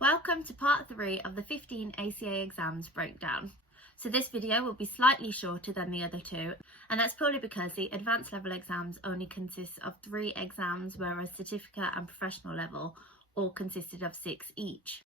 Welcome to part 3 of the 15 ACA exams breakdown. So this video will be slightly shorter than the other two, and that's purely because the advanced level exams only consist of 3 exams, whereas certificate and professional level all consisted of 6 each.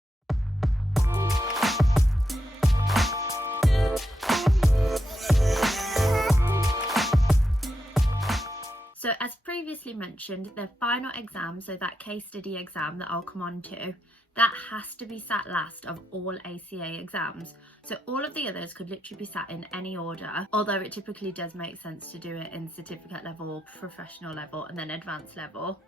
So as previously mentioned, the final exam, so that case study exam that I'll come on to, that has to be sat last of all ACA exams. So all of the others could literally be sat in any order, although it typically does make sense to do it in certificate level, professional level, and then advanced level.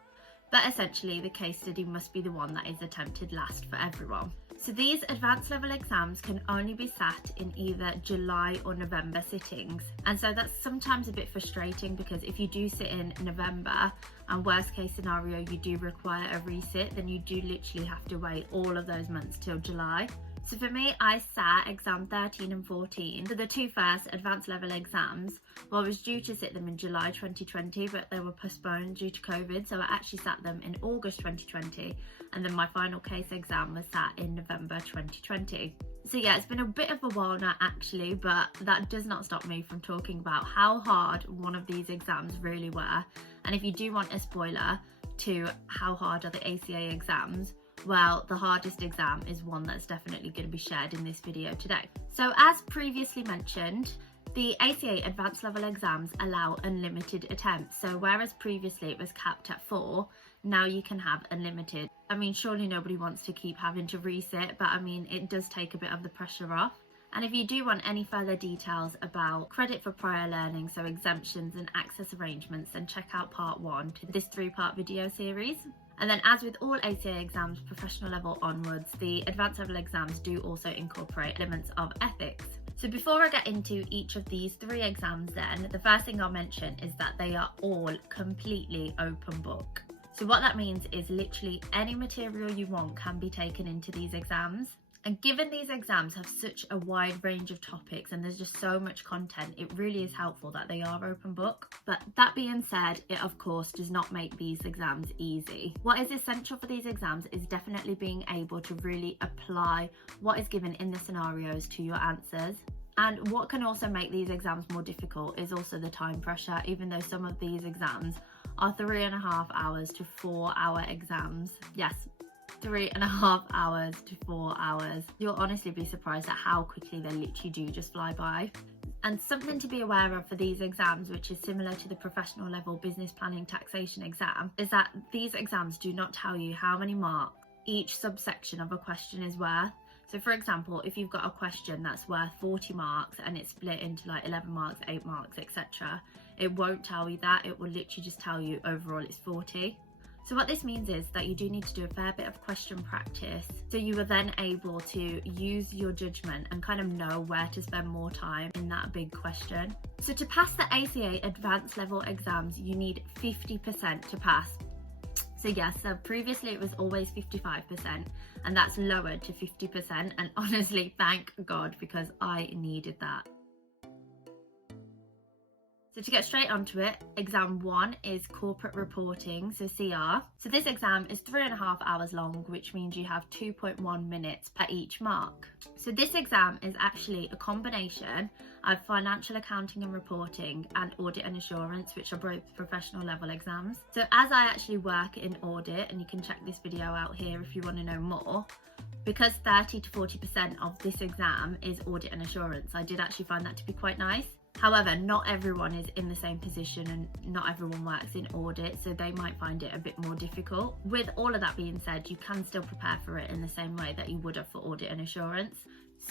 But essentially the case study must be the one that is attempted last for everyone. So these advanced level exams can only be sat in either July or November sittings. And so that's sometimes a bit frustrating, because if you do sit in November and worst case scenario you do require a resit, then you do literally have to wait all of those months till July. So for me, I sat exam 13 and 14, so the two first advanced level exams. Well, I was due to sit them in July 2020, but they were postponed due to COVID, so I actually sat them in August 2020, and then my final case exam was sat in November 2020. So yeah, it's been a bit of a while now actually, but that does not stop me from talking about how hard one of these exams really were. And if you do want a spoiler to how hard are the ACA exams, well, the hardest exam is one that's definitely going to be shared in this video today. So as previously mentioned, the ACA Advanced Level exams allow unlimited attempts. So whereas previously it was capped at 4, now you can have unlimited. I mean, surely nobody wants to keep having to resit, but I mean, it does take a bit of the pressure off. And if you do want any further details about credit for prior learning, so exemptions and access arrangements, then check out part 1 to this 3-part video series. And then as with all ACA exams, professional level onwards, the advanced level exams do also incorporate elements of ethics. So before I get into each of these 3 exams then, the first thing I'll mention is that they are all completely open book. So what that means is literally any material you want can be taken into these exams. And given these exams have such a wide range of topics and there's just so much content, it really is helpful that they are open book. But that being said, it of course does not make these exams easy. What is essential for these exams is definitely being able to really apply what is given in the scenarios to your answers. And what can also make these exams more difficult is also the time pressure, even though some of these exams are 3.5 hours to 4 hour exams. Yes, 3.5 hours to 4 hours. You'll honestly be surprised at how quickly they literally do just fly by. And something to be aware of for these exams, which is similar to the professional level business planning taxation exam, is that these exams do not tell you how many marks each subsection of a question is worth. So for example, if you've got a question that's worth 40 marks and it's split into like 11 marks, 8 marks, etc., it won't tell you that. It will literally just tell you overall it's 40. So what this means is that you do need to do a fair bit of question practice, so you are then able to use your judgment and kind of know where to spend more time in that big question. So to pass the ACA Advanced Level exams, you need 50% to pass. So yes, so previously it was always 55%, and that's lowered to 50%, and honestly, thank God, because I needed that. So to get straight onto it, exam 1 is corporate reporting, so CR. So this exam is 3.5 hours long, which means you have 2.1 minutes per each mark. So this exam is actually a combination of financial accounting and reporting and audit and assurance, which are both professional level exams. So as I actually work in audit, and you can check this video out here if you want to know more, because 30 to 40% of this exam is audit and assurance, I did actually find that to be quite nice. However, not everyone is in the same position and not everyone works in audit, so they might find it a bit more difficult. With all of that being said, you can still prepare for it in the same way that you would have for audit and assurance.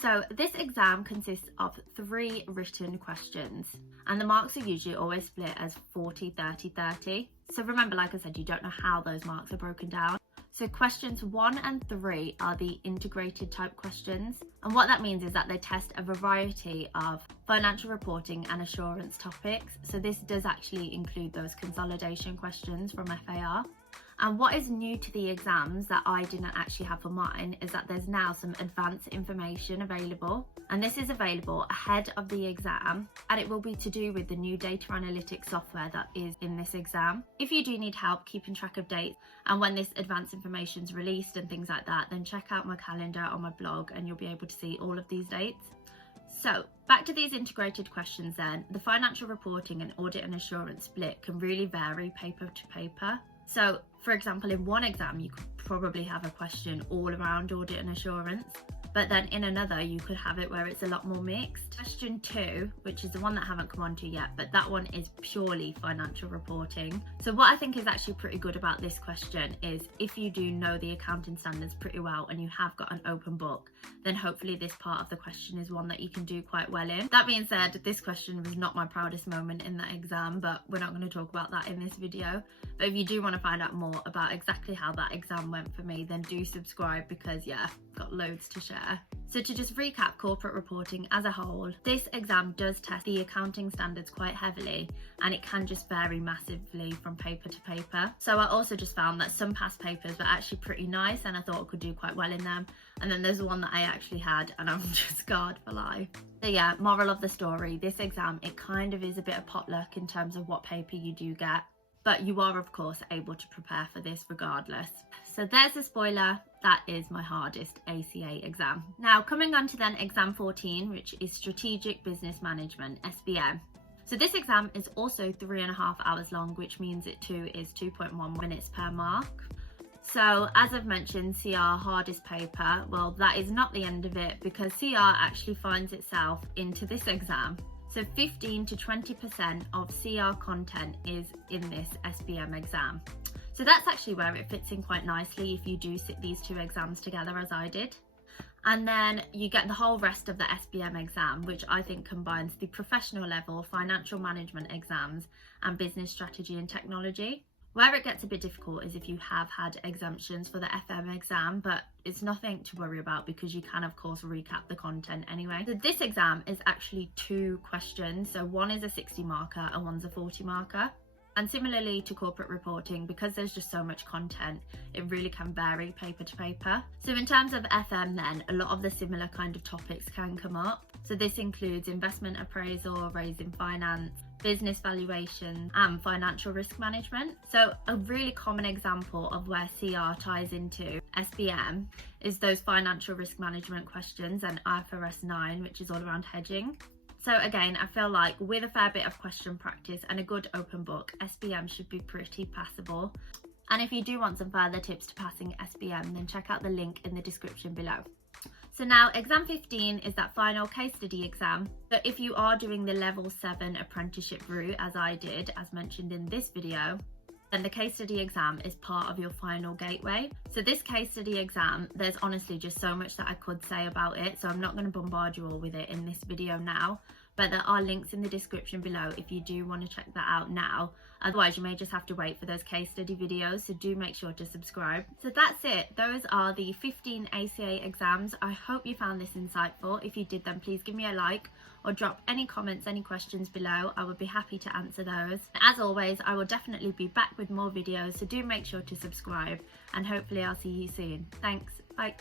So this exam consists of 3 written questions, and the marks are usually always split as 40, 30, 30. So remember, like I said, you don't know how those marks are broken down. So questions 1 and 3 are the integrated type questions. And what that means is that they test a variety of financial reporting and assurance topics. So this does actually include those consolidation questions from FAR. And what is new to the exams that I didn't actually have for mine is that there's now some advanced information available. And this is available ahead of the exam, and it will be to do with the new data analytics software that is in this exam. If you do need help keeping track of dates and when this advanced information is released and things like that, then check out my calendar on my blog and you'll be able to see all of these dates. So back to these integrated questions then, the financial reporting and audit and assurance split can really vary paper to paper. So for example, in one exam, you could probably have a question all around audit and assurance, but then in another, you could have it where it's a lot more mixed. Question 2, which is the one that I haven't come on to yet, but that one is purely financial reporting. So what I think is actually pretty good about this question is if you do know the accounting standards pretty well and you have got an open book, then hopefully this part of the question is one that you can do quite well in. That being said, this question was not my proudest moment in that exam, but we're not going to talk about that in this video. But if you do want to find out more about exactly how that exam went for me, then do subscribe because yeah, got loads to share. So to just recap corporate reporting as a whole, this exam does test the accounting standards quite heavily and it can just vary massively from paper to paper. So I also just found that some past papers were actually pretty nice and I thought I could do quite well in them. And then there's one that I actually had and I'm just scarred for life. So yeah, moral of the story, this exam, it kind of is a bit of potluck in terms of what paper you do get. But you are of course able to prepare for this regardless. So there's a spoiler, that is my hardest ACA exam. Now coming on to then exam 14, which is Strategic Business Management, SBM. So this exam is also 3.5 hours long, which means it too is 2.1 minutes per mark. So as I've mentioned, CR hardest paper, well that is not the end of it because CR actually finds itself into this exam. So 15 to 20% of CR content is in this SBM exam. So that's actually where it fits in quite nicely if you do sit these two exams together as I did. And then you get the whole rest of the SBM exam, which I think combines the professional level, financial management exams and business strategy and technology. Where it gets a bit difficult is if you have had exemptions for the FM exam, but it's nothing to worry about because you can of course recap the content anyway. So this exam is actually 2 questions. So one is a 60 marker and one's a 40 marker. And similarly to corporate reporting, because there's just so much content, it really can vary paper to paper. So in terms of FM then, a lot of the similar kind of topics can come up. So this includes investment appraisal, raising finance, business valuation and financial risk management. So a really common example of where CR ties into SBM is those financial risk management questions and IFRS 9, which is all around hedging. So again, I feel like with a fair bit of question practice and a good open book, SBM should be pretty passable. And if you do want some further tips to passing SBM, then check out the link in the description below. So now exam 15 is that final case study exam. But if you are doing the level 7 apprenticeship route, as I did, as mentioned in this video, then the case study exam is part of your final gateway. So this case study exam, there's honestly just so much that I could say about it. So I'm not going to bombard you all with it in this video now, but there are links in the description below if you do want to check that out now. Otherwise, you may just have to wait for those case study videos, so do make sure to subscribe. So that's it. Those are the 15 ACA exams. I hope you found this insightful. If you did, then please give me a like or drop any comments, any questions below. I would be happy to answer those. As always, I will definitely be back with more videos, so do make sure to subscribe and hopefully I'll see you soon. Thanks. Bye.